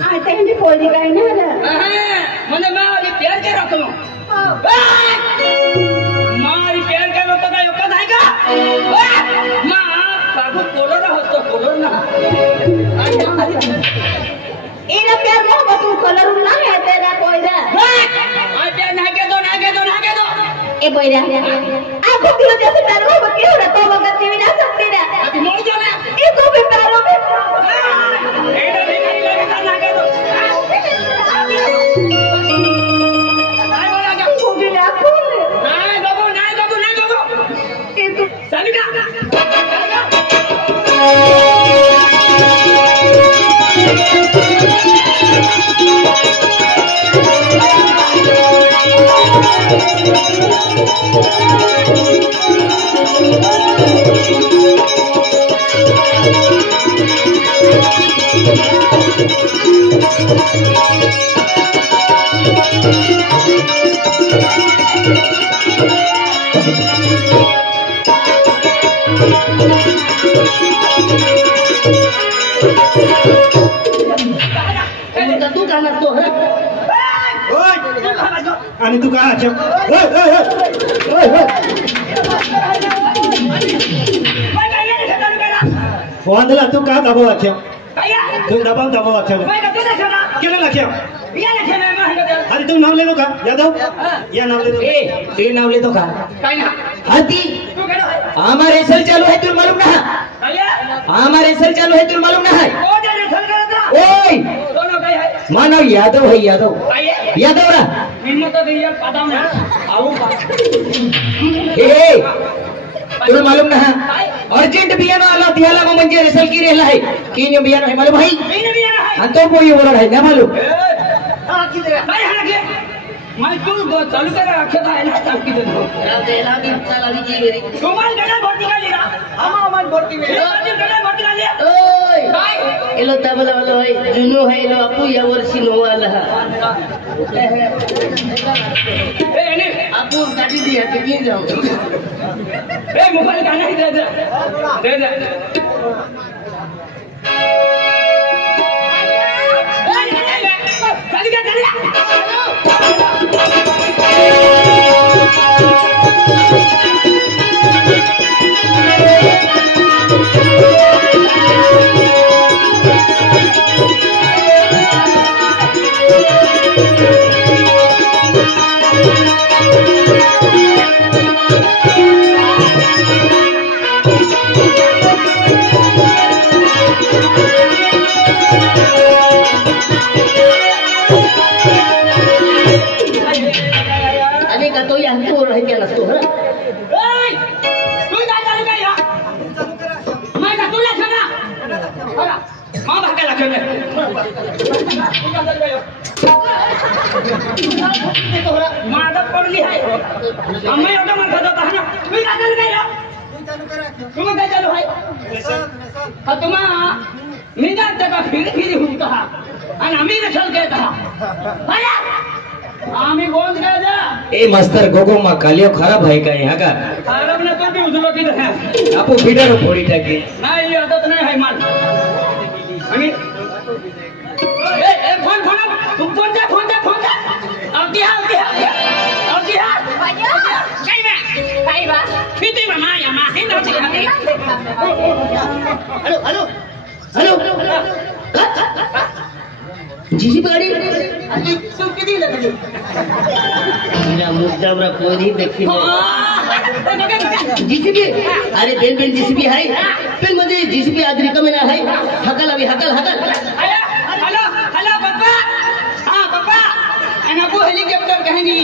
आता hindi pwede kayo na na. म्हणजे मारी प्यार के रखो मारी प्यार के रखो का योगदान आहे का मां कागो कोलर होतो कोलर ना Ina प्यार मोहब्बत तू कलर ना है तेरा कोयरा. आते नागे दो ए बोयरा aku bilang dia प्यार मोहब्बत क्यों ना तो मगर टीवी ना सकते ना. अभी मोड़ जो ना इसको भी प्यार में एडा नहीं लगे का नागे दो आणि तू काय अच्छा वांदला तू का दबाव अच्छा तू दबाव अच्छा केलं लक्ष्य अरे तू नाव लेतो का यादव या नाव लेतो ते नाव लेतो का काय ना हाथी हमारे रेसल चालू है तुम मालूम ना हमारे रेसल चालू है तुम मालूम ना है ओए दोनों काय है मानव यादव है यादव यादव रा हिम्मत दिया पता में आओ ए तुला मालूम ना अर्जंट बियाणं आला त्याला मग म्हणजे रेसल की रेला है की बियाणं है मालूम भाई आणि तो कोई ओरड है ना मालूम हां किधर है भाई हां के मैं तू चालू कर रखा था ना तब की दो तेला भी चला भी जी तुम्हारे गला भर्ती का लेगा हमार भर्ती में गला भर्ती का लिया ओय भाई एलो तबला वाला है जुनू है एलो अपू या वर्षी नो वाला ए ने अपू काटी दिया के गिन जाओ ए मोबाइल का नहीं दे मादक पडली आहे आम्ही एवढं म्हणत होता ना तुम्ही काय चालू काय तुम्ही काय चालू आहे तुम्हा मी जाते का फिरी होता आणि आम्ही रसल घेत आम्ही गोंद घ्यायचा ए मास्तर गोगो मा कालियो खराब है का यहाँ का खराब ना तो भी उजलो की है आपो फीडर फोड़ी टाकी नाही आदत नाही आहे माल आणि ए फोन तुम फोन जा अवती काय बा किती मामा या मा हे नव्हती हेलो जीसी गाड़ी अरे तू किती लागली मेरा मुद्दावरा कोणी देखी जीसीबी अरे बेन जीसीबी है पेन मध्ये जीसीबी आज रिकमेंड है हकल हेलो पप्पा हां पप्पा आणि अबू हेलिकॉप्टर कहेंगी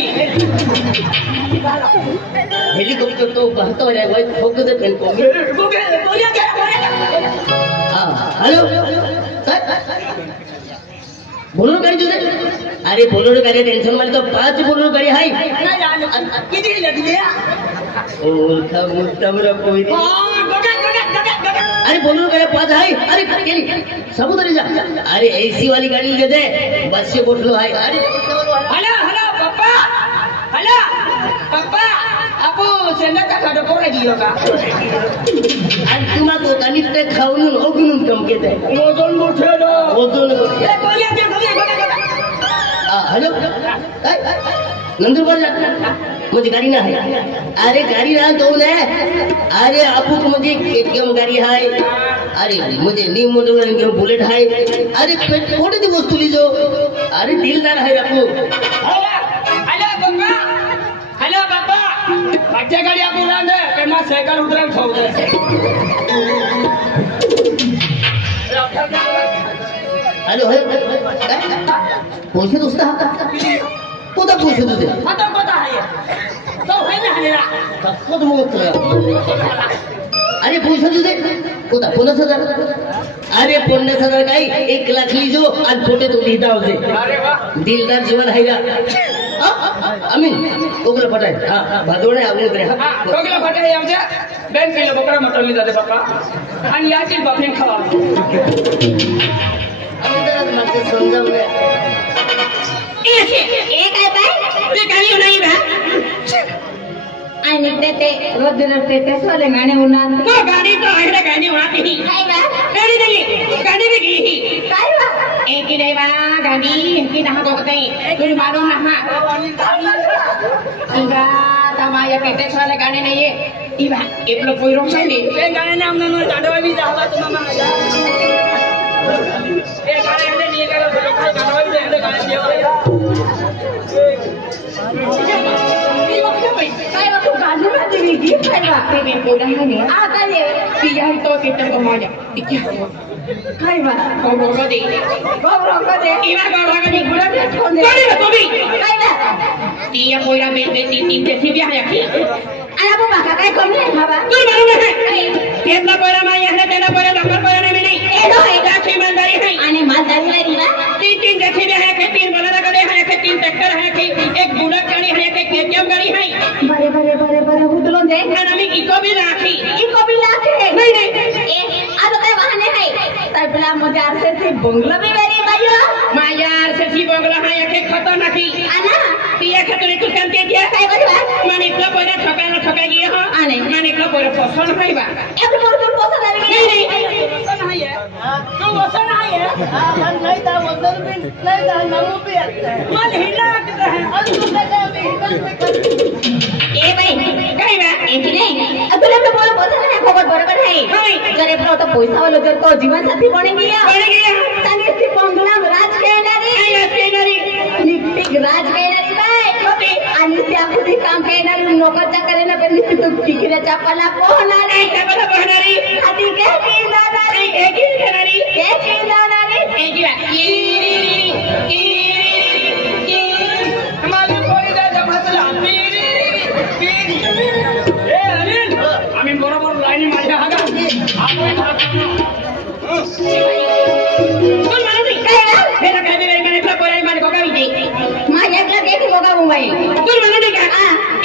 हेलिकॉप्टर तो कहता है भाई ठोक दे पेन को बोलिए क्या हां हेलो बोलो गाड़ी जो अरे बोलो गाड़ी टेंशन वाली तो 5 बोलो गाड़ी है किती लागली ओळखा मुद्दावरा कोई अरे बोलो गाड़ी 5 है अरे केली समुद्री जा अरे एसी वाली गाड़ी ले दे बस से बोलो है अरे हेलो पप्पा अबू सेंदा का डोरा दियो का आणि तुम्हाला तो गाणी ते खाऊन ओगून कम केते वजन मोठे वजन ए बोलिए नंदुरबार जाता मुझे गाड़ी ना है अरे गाड़ी ना तो ना अरे आपको तो मुझे केटीएम गाड़ी है अरे मुझे न्यू मॉडल के बुलेट है अरे कोटे दी वस्तु लीजो अरे दिलदार है आपको हेलो गंगा हेलो बाबा बच्चे गाड़ी आपको उड़ान दे पे मैं साइकिल उतरा छोड़ दे हेलो है पैसे दोस्ता कोता पैसे दे दे तो कोता है तो है ना हनेरा कब मुक्त अरे पैसे दे दे कोता 50,000 अरे 50,000 काही 1 लाख लीजो आणि फोटे तो लिहिता होते अरे वाह दिलदार जीवन है का अमीन ओगला पटाय हां भादोणे आवले करे हां दोगला फटे आमच्या बँक केलं बकरा मटवली जाते बाबा आणि याची बापने खावा आम्ही तर समजावले एक आहे बाय ते गाडी नाही बा आणि ते रोज ते सोले गाणे उन्हात तो गाडी तो आहे गाडी वाटी काय बा गाडी नाही गाडी भी गेली काय बा एक नाही बा गाडी इनकी ना बघते तुझी मालूम ना इबा तमाया पेटे वाले गाने नहीं है इबा एक लोग कोई रोक नहीं ये गाने ने हमने नो जाडवा भी जावा तुम मामा जा ये गाने हमने नहीं करो तो लोग जाडवा भी हमने गाने दिए काय बा तू गाणी मध्ये वेगळी काय बा ते भी कोई नहीं आता ये पिया तो कितना कमाया इक्या काय बा गौरव दे गौरव दे इबा गौरव दे गुडा भेट कोण दे तो भी काय बा tia कोईरा बेच बेची तीन जैसी भी है aquí आणि आपण बाका काय कमी आहे बाबा तू मालूम है कितना कोईरा मैं यहाँ तेरा कोईरा डॉक्टर कोईरा ने नहीं एडो है जाके ईमानदारी है आणि मालदारी नाही दिला तीन जैसी भी है कि तीन बलरा गाड़ी है कि तीन ट्रैक्टर है कि एक बुलेट गाड़ी है कि केटीएम गाड़ी है बरे बरे बरे बरे उतलो दे और हमें इको भी राखी इको भी लाखे नहीं ए आता काय वाहने आहे तर तुला मध्ये आरसे बंगलो भी वेरी बायो मैं यार से सी बंगला है कि खतरा नहीं आना पिया खतरे कुछ काम के दिया काय बरं मैंने इतना कोईरा ठका गया हो आने मैंने इतना कोईरा पसंद है बा एक मोर तुम पोसा दावी नहीं वसन है तू वसन है नाही दा वजन भी नाही दा नमू भी आता है मन हिला के है और तू लगा ए बाई कहीं बा एक नाही तुला तो बोल पोसा नाही खबर बरोबर आहे जरे पण तो पैसा वाला जर तो जीवन साथी बने गया बन गया ताने ती बंगला राज खेळणारी आई असते नरी निक राज खेळणारी बाय आणि त्या खुदी काम करणारी नोकर चाकरी ना पण तू तिकऱ्याच्या पला पोहणार आई टपला बहनारी आधी काय केंदारी एक ही करणारी काय केंदारी एक बा हमारे कोई दा जमतला पीरी ए अनिल आम्ही बरोबर लाईन माझ्या हागा तू मला नाही काय ना फेरा काय दे मैंने इतना कोई माने को कभी नहीं माझ्याकडे देखी बघा मुंबई तू मला नाही का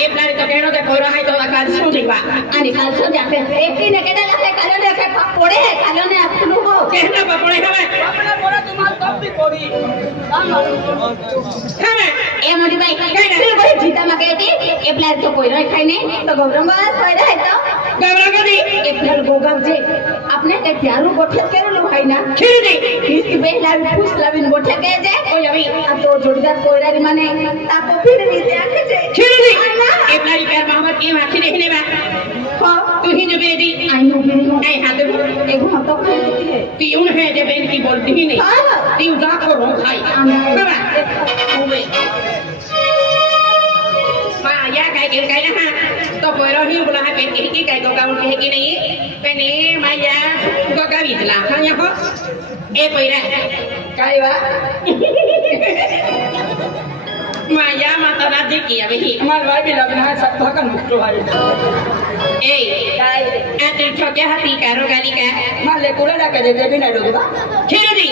ए प्लान तो कहनो ते कोरा है तो काल सुन दे बा आणि काल सोच्या एकटी ने केला काय काल ने काय पोडे आहे काल ने आपण हो कहना पपड़े हवे अपना बोला तुम्हारा कब भी कोड़ी हवे ए मोठी बाई काय बरी जीता मागेती ए प्लान तो कोई खाय नाही तो गौरंगात कोयरा आहे तो गबरा गदी ए प्लान गोगाव जे आपने काय त्यारू गोठ्यात केलो भाई ना खिर दे किस बेला फुस लाविन गोठ्या के जे ओ अभी आ तो जोडदार कोयरारी माने ताको फिर भी ते आखे जे खिर दे ए प्लान कर मोहम्मद की आखी देखने बा हो तू ही जो बेदी आई नो बिरी आई हाथ एगो हम तो खाती है तीउन है जे बेन की बोलती ही नहीं हां तीउ जा को रो खाई बाबा ओवे मां या काय ना तो कोयरो ही बोला है पेन की काय गोगा उठ है कि नहीं पेने माया गोगा वितला हां या हो ए पैरा काय वा माया माता राजे की अभी हमार भाई भी लगना है सब भगन मुक्तो भाई ए काय आ तू छोटे हाथी कारो गाली का माले कोला ला के दे बिना डोगबा खिर दी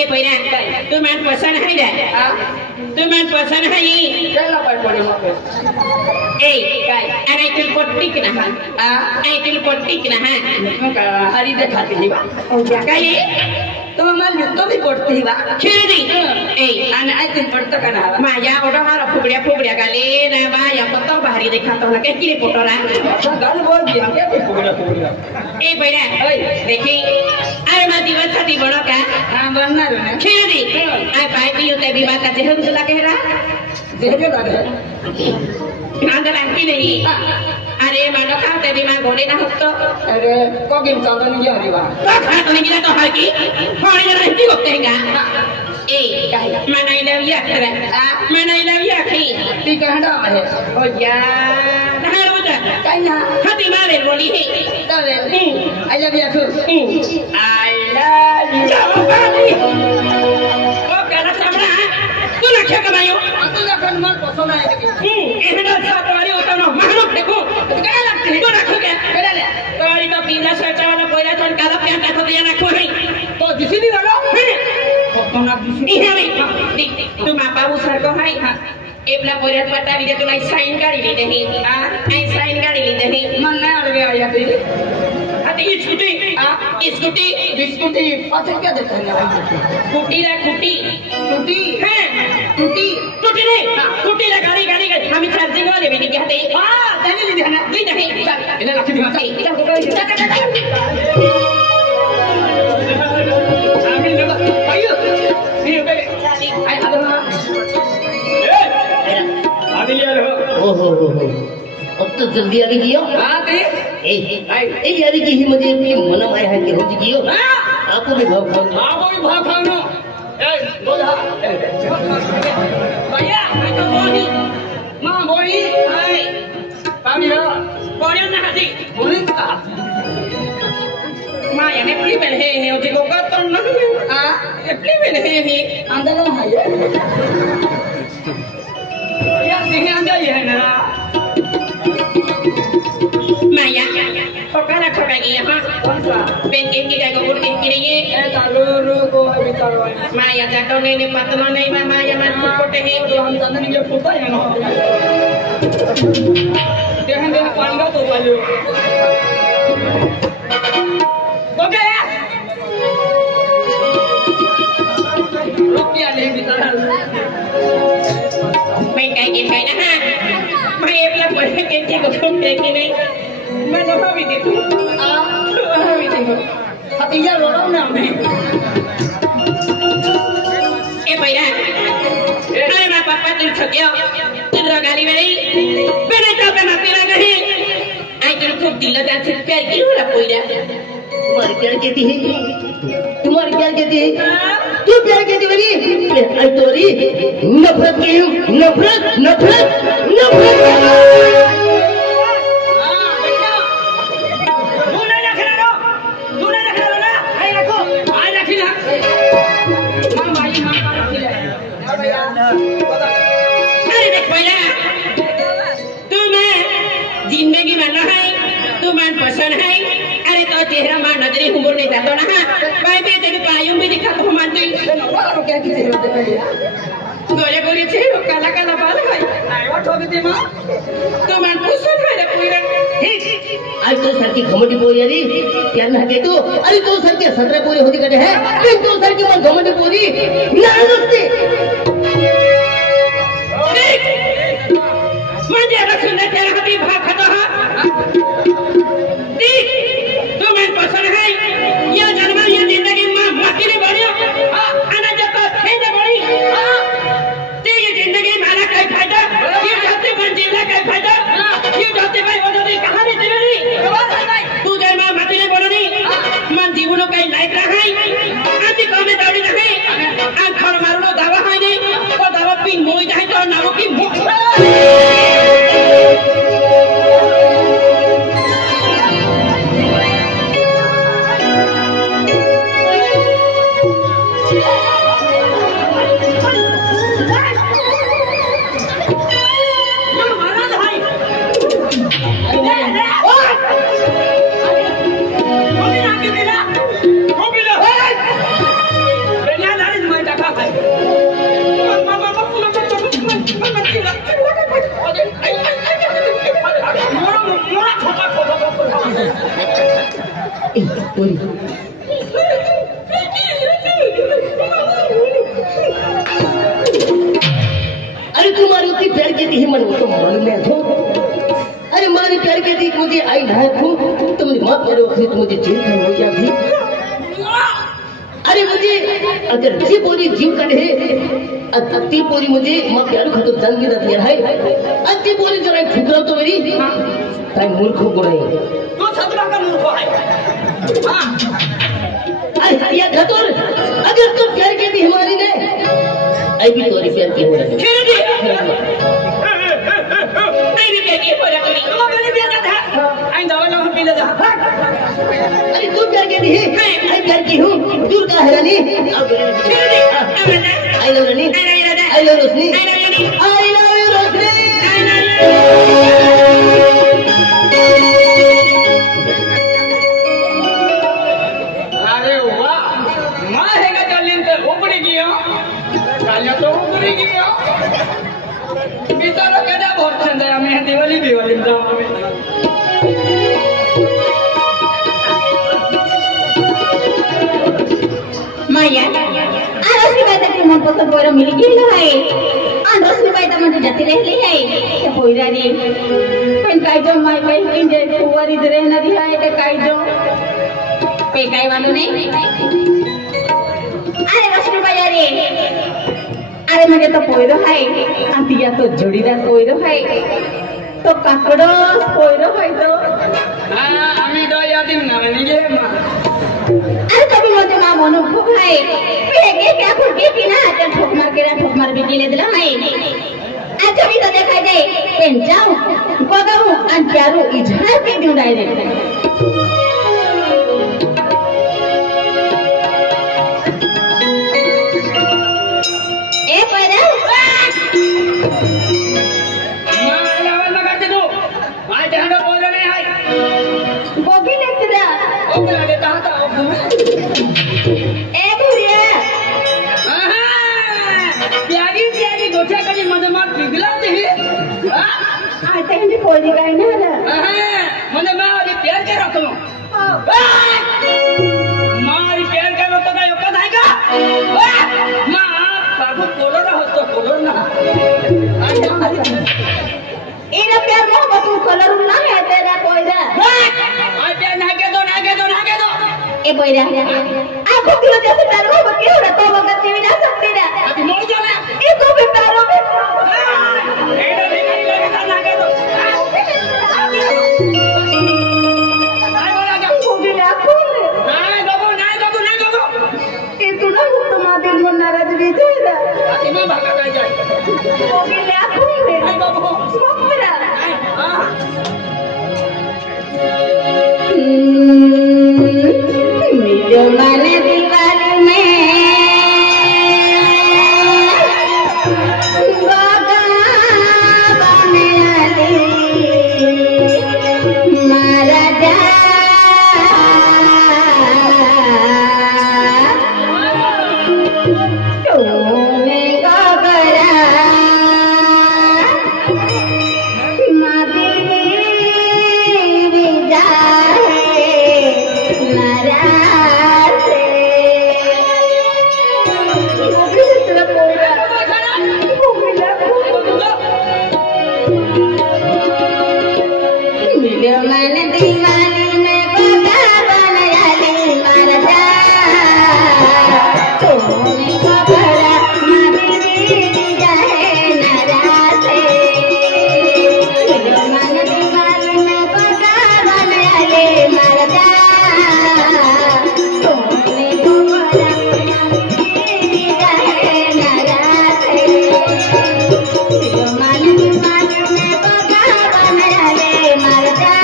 ए पैरा तू मन पसंद है रे तू मन पसंद है ये चला पर पड़े मके ए काय अरे तू पट्टिक ना हां ए तू पट्टिक ना हां हरी देखाती बा ओ क्या काय तो माल तो भी पड़ती बा खिर दी ए आना आई तुम पड़ता का ना माया ओडा हारा फुगड़िया गाले ना बा या पत्ता भारी देखा तो लगे कि पोटरा गाल बोल दिया क्या फुगड़िया ए बैरा देखी अरे मा दिवस छती बड़ो का हां बनना रे खिर दी आई पाई पियो ते भी बात का जेहन चला कहरा देखे लगे अंदर आती नहीं अरे मानो का ते दिमाग गोले ना होतो अरे को गिन चांदा नहीं गया दिवा तो खा तो नहीं गिरा तो हर की होने जरा हिंदी होते हैं ए मैं नहीं लव या करे मैं नहीं लव या खी ती कहना है ओ यार ना रोजा कहना हाथी मारे बोली है तबे I love you I love you ओ कहना सामना तू ना क्या कमायो तू ना कन मन पसंद है एहना सातवारी होता ना मारो देखो क्या लगते है तो रखो क्या केड़ा ले तोरी तो पीला शर्ट वाला कोयला चोन काला पैंट का तो दिया ना कोई तो दिसी नहीं लगा तो ना दिसी नहीं तू मापा वो सर को है हां एपला कोयला पता भी तुला साइन गाड़ी ली नहीं आई साइन गाड़ी ली नहीं मन ना अड़वे आया थी अति स्कूटी स्कूटी अच्छा क्या देते हैं कुटी रे कुटी टूटी है टूटी नहीं कुटी रे गाड़ी हम चार्जिंग वाले भी नहीं कहते हां जाने ली देना नहीं नहीं चल इन्हें रख दिया इधर को आगे लगा आइयो ये बे आई आदमा आगे ले लो हो अब तो जल्दी आगे कियो हां ते ए यारी की ही मुझे अपनी मना आया है कि हो कियो आपको भी भाव हां वो भी भाग खाओ ए बोला भैया मैं तो बोली मां बोली हाय पानी हो बोलियो ना हाथी बोली का मां ये नेपली में है उसे को का तो ना हां नेपली में है अंदर में है यार देखने अंदर ये है ना माया ठोका गया हां कौन सा पेंटिंग की जगह गुड़ की नहीं ए तारो को अभी तारो माया जाटो ने पतलो नहीं माया मन फुटते है तो हम जाने नहीं फुटा है ना देहन देह पांगा तो वालो ओके रुपया ले भीतर मैं कहीं ना मैं एपला पढ़े के को ठोके कि नहीं मैं ना भी दे तू भी दे हतिया रोड़ा ना मैं ए भैया अरे मैं पापा तुम ठगियो इधर गाली में नहीं मैंने तो मैं माफी मांग रही आई तुम खूब दिल लगा से प्यार की होला कोईरा तुम्हारी प्यार कहती है तू प्यार कहती बनी आई तोरी नफरत की हूँ नफरत जिंदगी में न है तू मन पसंद है अरे तो चेहरा मां नजरे हुमर नहीं जातो ना भाई बे तेरे पायम भी दिखा तो मान दे क्या की चेहरा देखा गया गोले गोले चेहरा काला काला बाल है व्हाट हो गई मां तो मन पसंद है पूरा आज तो सर की घमंडी पोरी अरे क्या ना के तो अरे तो सर के 17 पूरे होती कटे है फिर तो सर की मन घमंडी पोरी ना रुकती मुझे रसूल तेरा हबी भाग खतो देख तू मन पसंद है ये जन्म ये जिंदगी में मक्की ने बढ़ियो आना जब तो थे ने बढ़ी ते ये जिंदगी मारा काय फायदा ये जाते मन जीला काय फायदा ये जाते भाई वो दी कहानी जीवनी तू जन्म मक्की ने बढ़नी मन जीवनो काय लाइक रहाई आदि कमे दौड़ी रहे आ घर मारनो दावा है नहीं तो दावा पिन मोई जाए तो नामो की मुख अरे तुम्हारी उतनी प्यार की थी मन तो मालूम है तो अरे मारी प्यार की थी मुझे आई ना हो तुमने मत करो फिर मुझे जेल में हो गया थी अरे मुझे अगर जी पोरी जीव काढे अति पोरी मुझे मग प्यारू खातो जन्म दिला है अति पोरी जरा फुकरा तो मेरी काय मूर्ख गुण आहे तो सतरा का मूर्ख आहे हां अरे या खतोर अगर तू प्यार की थी हमारी ने आई भी तोरी प्यार की हो रही खेल दी नहीं भी प्यार की हो रही तुम मैंने प्यार का था आई दवा लो पी ले जा अरे तू प्यार की थी आई प्यार की हूं दूर का है Rani I love Rani I love Roshni I love you Roshni अरे वाह मां है का चलिन तो ऊपरी गयो कालिया तो ऊपरी गयो बिचारा केदा भोर छंदे हमें दिवाली दिवाली में जाओ माया आरोसी बाई तक मन पसंद पोरं मिली गेलं आहे आणि रोशनी बाई तर म्हणजे जाती राहिली आहे त्या पोयराने पण काय जो माय बाई म्हणजे कुवारी राहणारी आहे ते काय जो पे काय वालू नाही अरे रोशनी बाई अरे म्हणजे तो पोयरो आहे आणि तिया तो जोडीदार पोयरो आहे तो काकडोस पोयरो आहे तो आम्ही दो यादीम ना म्हणजे अरे कभी मुझे माँ मोनू खूब है पेगे क्या फुटकी की ना आते ठोक मार भी ले दिला मैं अच्छा भी तो देखा जाए पेन जाऊं बगाऊं और प्यारू इजहार के दूं डायरेक्ट ए पैदा मां लावल लगाते तू आज हंडो बोल नहीं है बोगी लेतरा ओकला देता था ए भुरिया प्यारी प्यारी गोठ्या कधी मधमात पिघला ते आता हिंदी कोणी काय नाही आलं म्हणजे मारी प्यार के रखलो मारी प्यार के रखतो का योगदान आहे का मा कागो कोलर होतो कोलर ना इला प्यार मोहब्बत कलर ना है तेरा कोयरा आज प्यार ना के दो ए बोयरा आंखों की वजह से प्यार मोहब्बत क्यों हो रहा तो मगर नहीं जा सकती ना अभी मोड़ जो ना ए को भी प्यारो में एडा भिखारी लगे ना के दो आई बोला क्या को भी ना खोल नहीं बाबू ए तू ना तुम्हारे मन नाराज भी जाएगा अति में भागा कर जाए को भी ना खोल आई बाबू मोहब्बत हां मिलो मन दीवानी में बागा बने आली मारा जा तूने गगरा मादी विजा मन दीवानी में बगा बनाली मर जा तूने खबरा मारी दी जाए नाराज़े मन दीवानी में बगा बनाली मर जा तूने खबरा मारी दी जाए नाराज़े मन दीवानी में बगा बनाली मर जा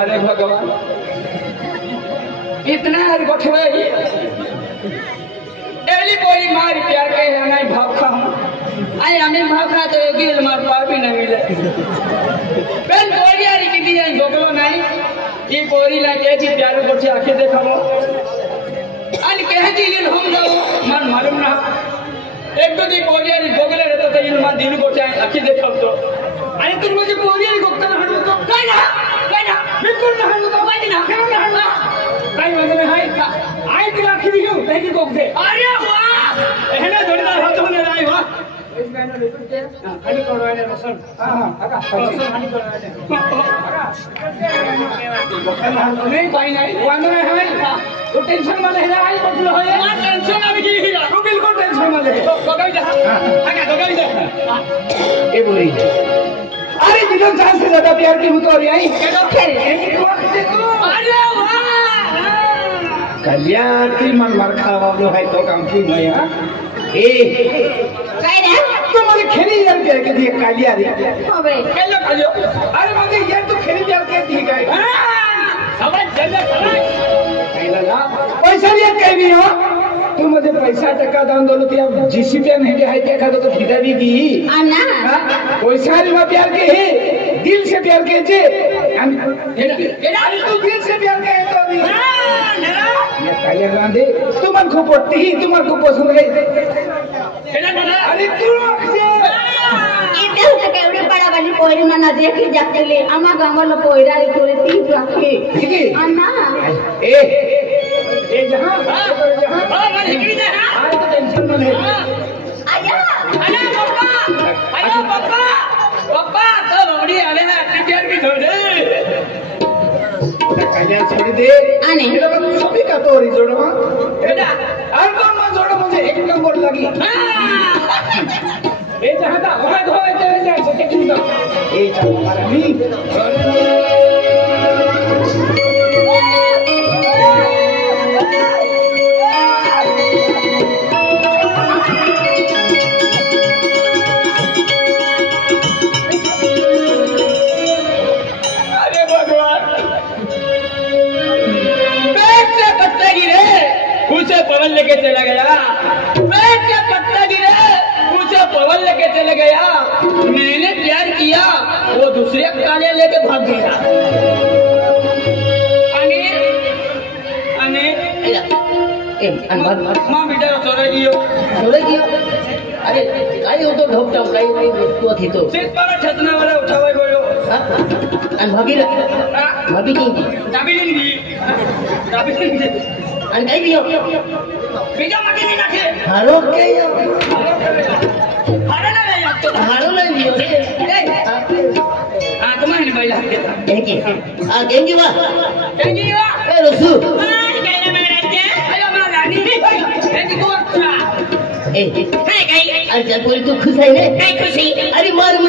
अरे भगवान इतना हर गोठवे डेली कोई मार प्यार के है नहीं भाव खाऊं आई हमें भाव खा तो गिल मार पार भी नहीं मिले पेन कोई यारी की दी गोगलो नहीं ये कोरी लागे जी प्यार करछे आखे देखामो अन कहती इन हम लो मन मालूम ना एक तो दी कोरियारी गोगले रहता था इन मन दिल को चाहे आखे देखाव तो आणि तुम मुझे कोरियारी गोगता ना हटू तो काय ना बिल्कुल ना हटू तो काय ना काय ना हटू काय म्हणजे हाय का आय तिला आखी दियो काय की गोगते अरे वाह एहना जोडीदार हात म्हणे नाही वाह खाली कोडवाने रसन हां आका खाली कोडवाने नहीं कोई नहीं वांदो नहीं है तो टेंशन में नहीं आई बटलो है ना टेंशन में की तू बिल्कुल टेंशन में नहीं तो गई जा आका तो गई जा ए बोली अरे दिलो जान से ज्यादा प्यार की तो रही आई अरे वाह कल्याण की मन मार खावा लो है तो काम की मैं हां ए काय रे तू मुझे खेली यार के दिए कालिया रे होबे केलो कालियो अरे मुझे यार तू खेली यार के दिए काय समझ जल्दी समझ कहला ना पैसा लिया कहीं भी हो तू मुझे पैसा टका दान दो तो अब जीसी पे नहीं के है देखा तो फिदा भी की अन्ना पैसा री में प्यार के है दिल से प्यार के जे एडा तू दिल से प्यार के है तो अभी ये कालिया गांधी तू मन को पट्टी तू मन को पसंद है अरे तू इथे होते केवढी बडावाली पोरी मना देखी जातली आम्हा गावाला पोयरा तोरे ती राखी अन्ना ए जहां हां मन हिकड़ी जा आज तो टेंशन में है आया अरे पप्पा तो बड़ी आले है प्यार की छोड़ दे कन्या छोड़ दे आने ये लोग सभी का तोरी जोड़ो बेटा और कौन ना जोड़ो मुझे एक नंबर लगी ए जहां था होए धोए चले जाए सोचे क्यों ना ए चल हमारा नहीं पवन लेके चला गया पेट से पत्ता गिरे उसे पवन लेके चले गया मैंने प्यार किया वो दूसरे काले लेके भाग गया अने मां बेटा छोड़ दियो अरे काय होतो ढोकटाव काय वस्तू थी तो सिर्फ पर छतना वाला उठावाय गयो अन भाभी की दाबी दी आणि काय दियो बीजा मटी नहीं नाखे हारो के यो हारे ना ले तो हारो नाही दियो हां तुम्हारे ने बैला एके गेंगी वा ए रसू ए हाय काय अरे बोल तू खुश आहे ना काय खुशी अरे मार